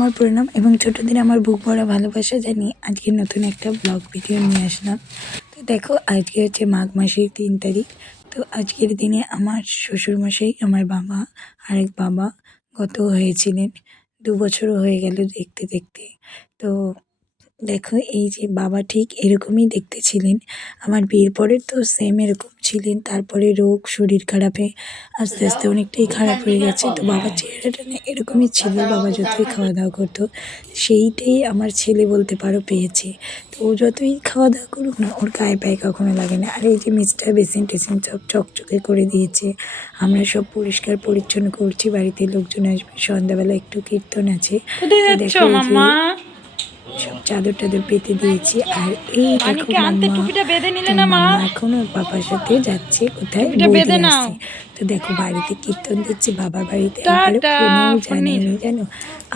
আমার প্রণাম এবং ছোটো দিনে আমার বুক ভরা ভালোবাসা জানিয়ে আজকে নতুন একটা ব্লগ ভিডিও নিয়ে আসলাম। তো দেখো আজকে হচ্ছে মাঘ মাসের 3 তারিখ। তো আজকের দিনে আমার শ্বশুরমশাই, আমার বাবা, আরেক বাবা গত হয়েছিলেন। 2 বছরও হয়ে গেল দেখতে দেখতে। তো দেখো এই যে বাবা ঠিক এরকমই দেখতে ছিলেন। আমার বিয়ের পরে তো সেম এরকম ছিলেন, তারপরে রোগ, শরীর খারাপে আস্তে আস্তে অনেকটাই খারাপ হয়ে গেছে। তো বাবার চেহারাটা না এরকমই ছিল, বাবা যতই খাওয়া দাওয়া করতো সেইটাই আমার ছেলে বলতে পারো পেয়েছে। তো ও যতই খাওয়া দাওয়া করুক না, ওর গায়ে পায়ে কখনো লাগে না। আর এই যে মিস্টার বেসিন টেসিন সব চকচকে করে দিয়েছে, আমরা সব পরিষ্কার পরিচ্ছন্ন করছি, বাড়িতে লোকজন আসবে, সন্ধ্যাবেলা একটু কীর্তন আছে। তো দেখো এই যে সব চাদর টাদর পেতে দিয়েছি। আর এই দেখো মাম্মা, তো মাম্মা এখন ওর পাপার সাথে যাচ্ছে কোথায়, বৌদি আসছে। তো দেখো বাড়িতে কীর্তন দিচ্ছে, বাবার বাড়িতে একবারে ফোনেও জানায়নি জানো,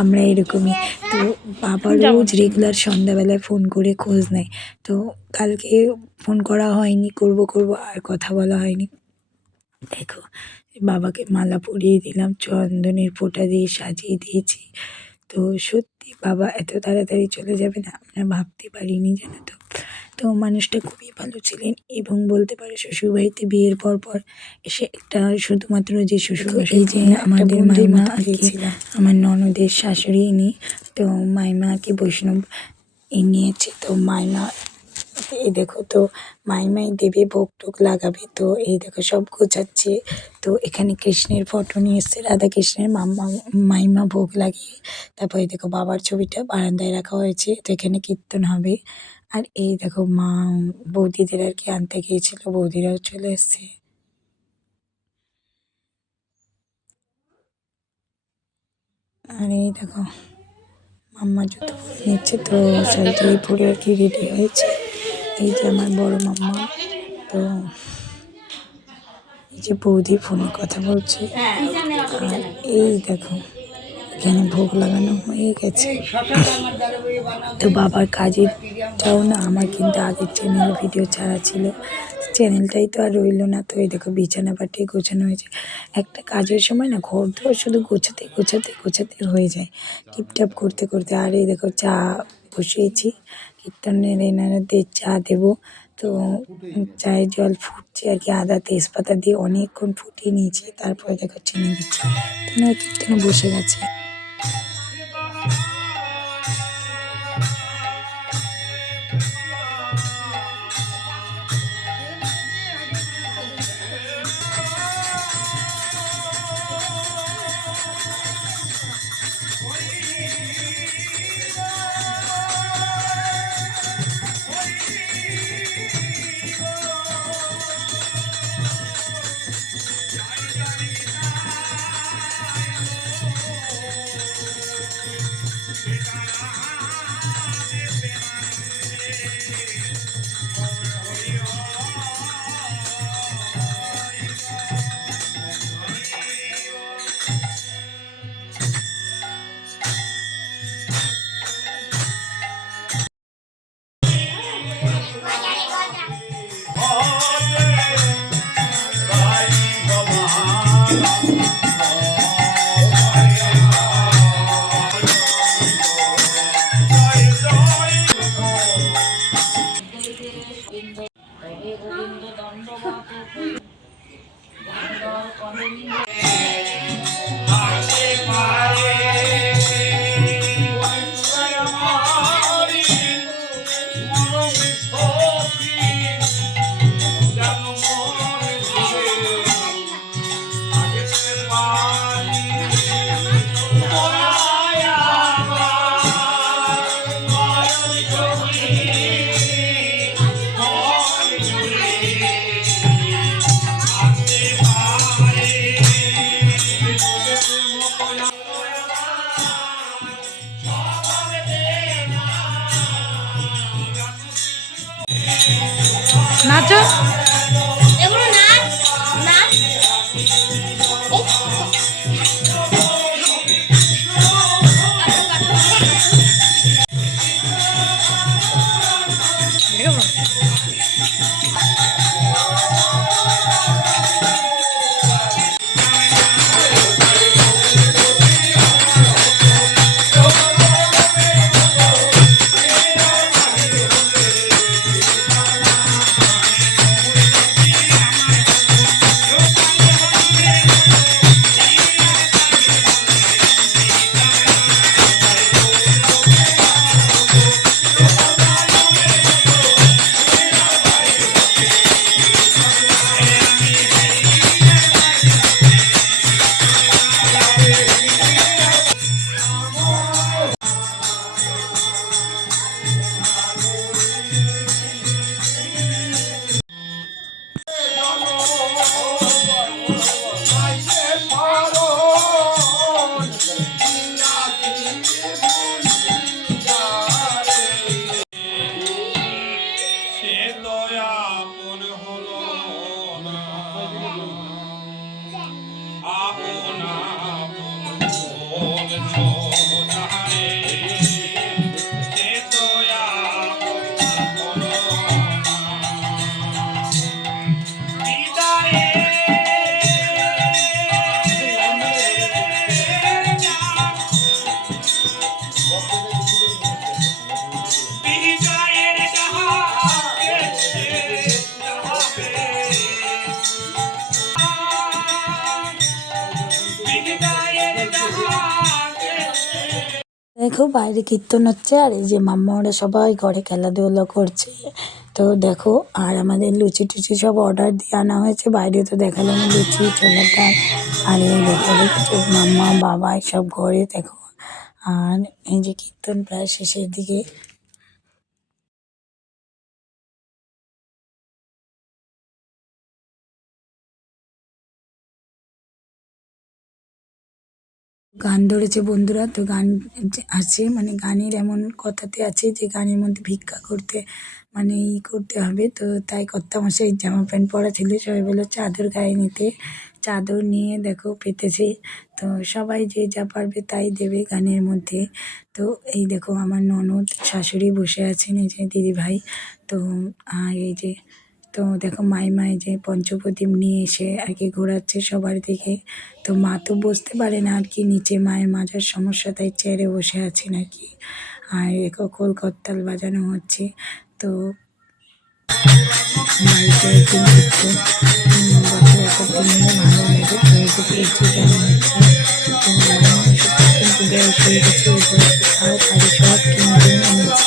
আমরা এরকমই। তো বাবা রোজ রেগুলার সন্ধ্যাবেলায় ফোন করে খোঁজ নেয়। তো কালকে ফোন করা হয়নি, করব আর কথা বলা হয়নি। দেখো বাবাকে মালা পরিয়ে দিলাম, চন্দনের ফোঁটা দিয়ে সাজিয়ে দিয়েছি। তো সত্যি বাবা এত তাড়াতাড়ি চলে যাবে না আমরা ভাবতে পারিনি, জানো তো। তো মানুষটা খুবই ভালো ছিলেন এবং বলতে পারে শ্বশুরবাড়িতে বিয়ের পর এসে একটা শুধুমাত্র যে শ্বশুরমশাই, যে আমাদের মাইমা আর কি, আমার ননদের শাশুড়ি ইনি। তো মাইমা আর কি বৈষ্ণব নিয়েছে। তো মাইমা এই দেখো, তো মাইমাই দেবে ভোগ টোগ লাগাবে। তো এই দেখো সব গোছাচ্ছে। তো এখানে কৃষ্ণের ফটো নিয়ে এসছে, রাধা কৃষ্ণের। মাইমা ভোগ লাগিয়ে তারপরে দেখো বাবার ছবিটা বারান্দায় রাখা হয়েছে। তো এখানে কীর্তন হবে। আর এই দেখো মা বৌদিদের আর কি আনতে গিয়েছিল, বৌদিরাও চলে এসছে। আর এই দেখো মাম্মা জুতো পরে নিচ্ছে, তো শাড়িটাই পরে আর কি রেডি হয়েছে। এই যে আমার বড় মাম্মা। তো এই যে বৌদি ফোনে কথা বলছে। আর এই দেখো এখানে ভোগ লাগানো হয়ে গেছে। তো বাবার কাজেরটাও না আমার কিন্তু আগের চ্যানেলে ভিডিও ছাড়া ছিল, চ্যানেলটাই তো আর রইলো না। তো এই দেখো বিছানা পাটি গোছানো হয়েছে। একটা কাজের সময় না ঘর দুয়ার শুধু গোছাতে হয়ে যায়, টিপটাপ করতে করতে। আর এই দেখো চা বসিয়েছি, কীর্তনের এনারাদের চা দেবো। তো চায়ের জল ফুটছে আর কি, আদা তেজপাতা দিয়ে অনেকক্ষণ ফুটিয়ে নিয়েছি, তারপরে দেখো চিনি দিচ্ছি। তো না কীর্তনে বসে গেছে। নাচো। দেখো বাইরে কীর্তন হচ্ছে আর এই যে মাম্মা ওরা সবাই ঘরে খেলাধুলো করছে। তো দেখো আর আমাদের লুচি টুচি সব অর্ডার দিয়ে আনা হয়েছে, বাইরে তো দেখালাম লুচি ছোলার ডাল। আর এই দেখো দেখছো মাম্মা বাবা সব ঘরে দেখো। আর এই যে কীর্তন প্রায় শেষের দিকে। গান ধরেছে বন্ধুরা, তো গান আছে মানে গানের এমন কথাতে আছে যে গানের মধ্যে ভিক্ষা করতে মানে করতে হবে। তো তাই কর্তামশাই জামা প্যান্ট পরা ছিল, সবাই বললো চাদর গায়ে নিতে। চাদর নিয়ে দেখো পেতেছে। তো সবাই যে যা পারবে তাই দেবে গানের মধ্যে। তো এই দেখো আমার ননদ শাশুড়ি বসে আছেন, এই যে দিদিভাই। তো আর এই যে তো দেখো মাইমা এই যে পঞ্চপ্রদীপ নিয়ে এসে আর কি ঘোরাচ্ছে সবার দিকে। তো মা তো বসতে পারে না আর কি, নিচে মায়ের মাজার সমস্যা তাই চেয়ারে বসে আছেন আর কি। আর দেখো খোল করতাল বাজানো হচ্ছে। তো বাড়িতে একদিন একটু বছর একটা দিনে ভালো লাগে। তো এই যে খুঁজছি কেমন হচ্ছে। তো মায়ের ওষুধ কিন্তু বয়স হয়ে গেছে, এই বয়সে তাও বাড়ি সব কিনে কিনে নিচ্ছে।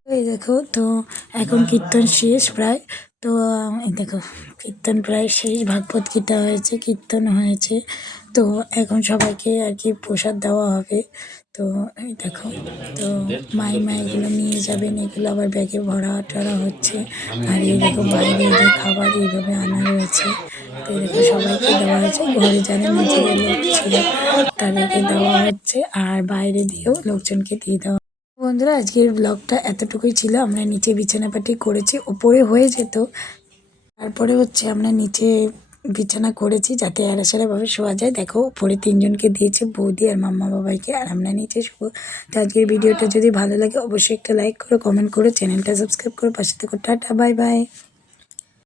আর এই দেখো তো এখন কীর্তন শেষ প্রায়। তো এই দেখো কীর্তন প্রায় শেষ, ভাগবত গীতা হয়েছে, কীর্তন হয়েছে। তো এখন সবাইকে আর কি প্রসাদ দেওয়া হবে। তো এই দেখো তো মাইমা এগুলো নিয়ে যাবেন, এগুলো আবার ব্যাগে ভরা টরা হচ্ছে। আর এই দেখো বাইরে এই যে খাবার এইভাবে আনা রয়েছে। তো এই দেখো সবাইকে দেওয়া হয়েছে, ঘরে যারা নিজেদের লোক ছিল তাদেরকে দেওয়া হচ্ছে, আর বাইরে দিয়েও লোকজনকে দিয়ে দেওয়া। বন্ধুরা আজকের ব্লগটা এতটুকুই ছিল। আমরা নিচে বিছানাপাটি করেছি, ওপরে হয়ে যেত, তারপরে হচ্ছে আমরা নিচে বিছানা করেছি যাতে এড়াছেড়াভাবে শোয়া যায়। দেখো উপরে তিনজনকে দিয়েছে, বৌদি আর মাম্মা বাবাইকে, আর আমরা নিচে শোবো। তো আজকের ভিডিওটা যদি ভালো লাগে অবশ্যই একটা লাইক করো, কমেন্ট করো, চ্যানেলটা সাবস্ক্রাইব করো, পাশে থেকে টাটা বাই বাই।